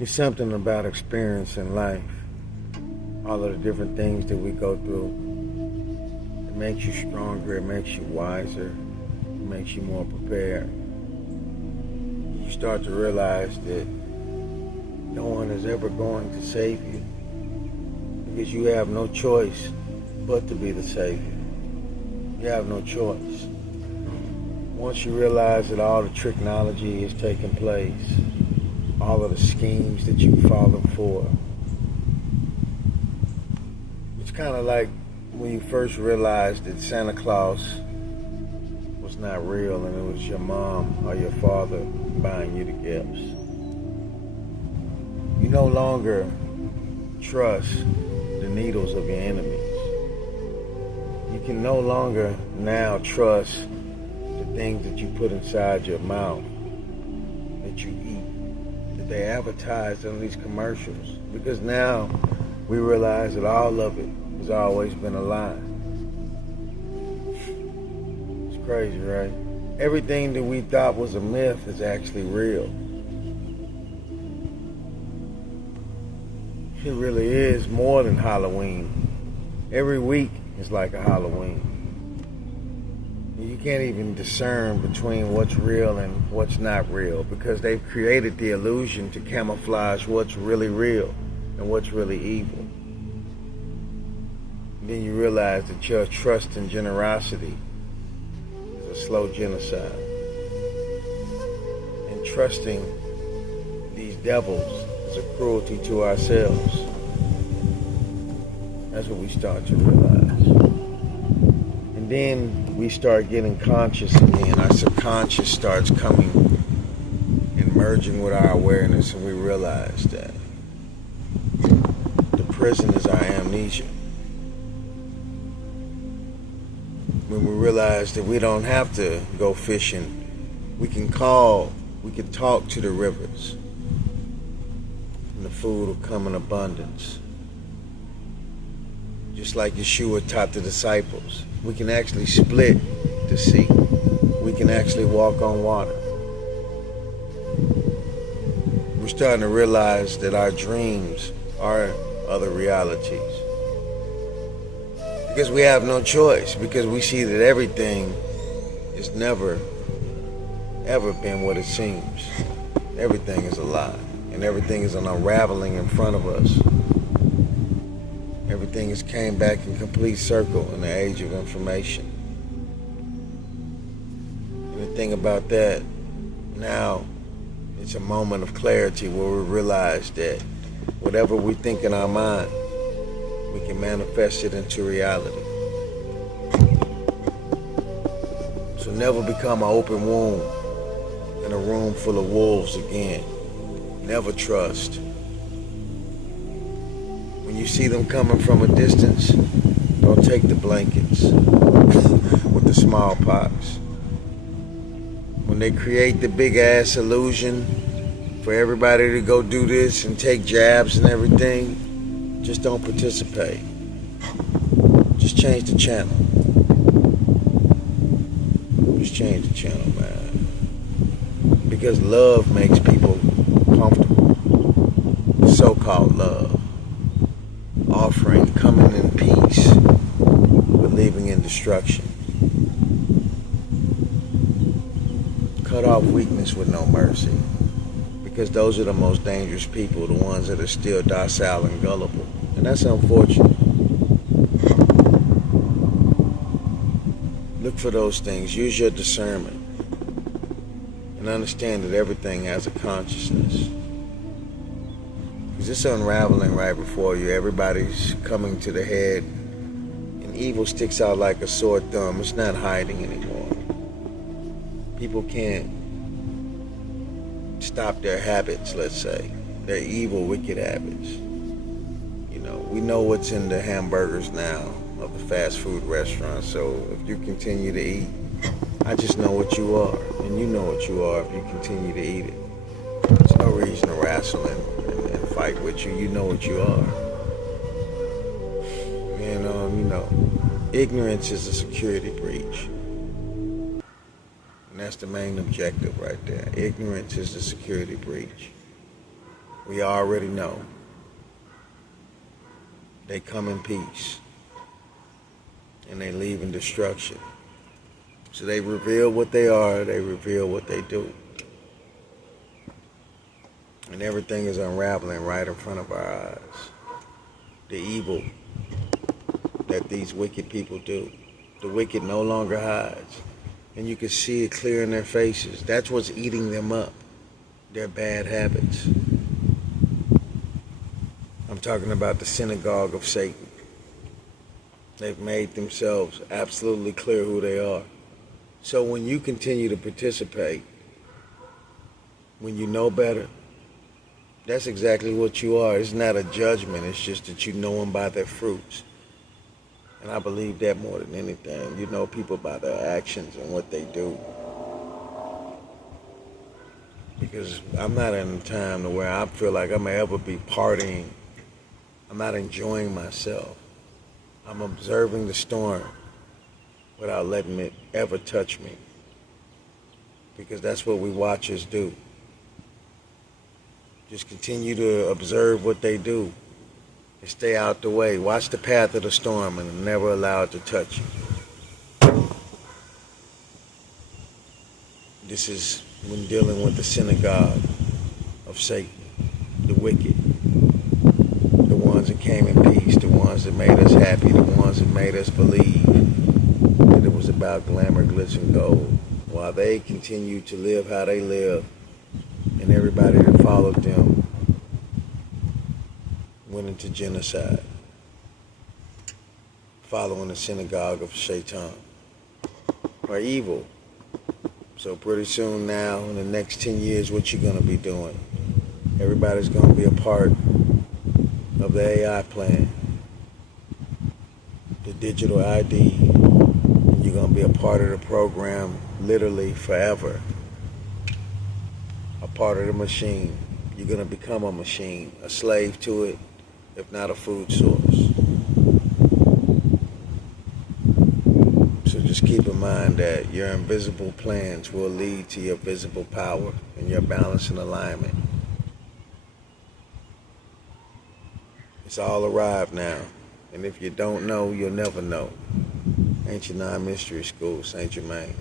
It's something about experience in life. All of the different things that we go through. It makes you stronger. It makes you wiser. It makes you more prepared. You start to realize that no one is ever going to save you because you have no choice but to be the savior. You have no choice. Once you realize that all the technology is taking place, all of the schemes that you've fallen for, it's kind of like when you first realized that Santa Claus was not real and it was your mom or your father buying you the gifts. You no longer trust the needles of your enemies. You can no longer now trust the things that you put inside your mouth, that you eat, that they advertise on these commercials. Because now we realize that all of it has always been a lie. It's crazy, right? Everything that we thought was a myth is actually real. It really is more than Halloween. Every week is like a Halloween. You can't even discern between what's real and what's not real because they've created the illusion to camouflage what's really real and what's really evil. And then you realize that your trust and generosity is a slow genocide. And trusting these devils is a cruelty to ourselves. That's what we start to realize. And then we start getting conscious again. Our subconscious starts coming and merging with our awareness, and we realize that the prison is our amnesia. When we realize that we don't have to go fishing, we can talk to the rivers, and the food will come in abundance. Just like Yeshua taught the disciples, we can actually split the sea. We can actually walk on water. We're starting to realize that our dreams are other realities. Because we have no choice, because we see that everything has never, ever been what it seems. Everything is a lie, and everything is an unraveling in front of us. Everything has came back in complete circle in the age of information. And the thing about that, now it's a moment of clarity where we realize that whatever we think in our mind, we can manifest it into reality. So never become an open wound in a room full of wolves again. Never trust. When you see them coming from a distance, don't take the blankets with the smallpox. When they create the big ass illusion for everybody to go do this and take jabs and everything, just don't participate. Just change the channel. Just change the channel, man. Because love makes people comfortable. So-called love. Offering, coming in peace, but leaving in destruction. Cut off weakness with no mercy. Because those are the most dangerous people, the ones that are still docile and gullible. And that's unfortunate. Look for those things. Use your discernment. And understand that everything has a consciousness. Because it's unraveling right before you. Everybody's coming to the head. And evil sticks out like a sore thumb. It's not hiding anymore. People can't stop their habits, let's say. Their evil, wicked habits. You know, we know what's in the hamburgers now of the fast food restaurants. So if you continue to eat, I just know what you are. And you know what you are if you continue to eat it. There's no reason to wrestle and fight with you. You know what you are. And, you know, ignorance is a security breach. And that's the main objective right there. Ignorance is the security breach. We already know. They come in peace. And they leave in destruction. So they reveal what they are, they reveal what they do. And everything is unraveling right in front of our eyes. The evil that these wicked people do. The wicked no longer hides. And you can see it clear in their faces. That's what's eating them up. Their bad habits. I'm talking about the synagogue of Satan. They've made themselves absolutely clear who they are. So when you continue to participate, when you know better, that's exactly what you are. It's not a judgment. It's just that you know them by their fruits. And I believe that more than anything. You know people by their actions and what they do. Because I'm not in a time to where I feel like I'm going to ever be partying. I'm not enjoying myself. I'm observing the storm without letting it ever touch me. Because that's what we watchers do. Just continue to observe what they do and stay out the way. Watch the path of the storm and never allow it to touch you. This is when dealing with the synagogue of Satan, the wicked, the ones that came in peace, the ones that made us happy, the ones that made us believe that it was about glamour, glitz, and gold, while they continued to live how they live, and everybody that followed them went into genocide, following the synagogue of Shaitan, or evil. So pretty soon now, in the next 10 years, what you're going to be doing? Everybody's going to be a part of the AI plan, the digital ID. You're going to be a part of the program literally forever. A part of the machine. You're going to become a machine, a slave to it, if not a food source. So just keep in mind that your invisible plans will lead to your visible power and your balance and alignment. It's all arrived now. And if you don't know, you'll never know. Ancient Non-Mystery School, Saint Germain.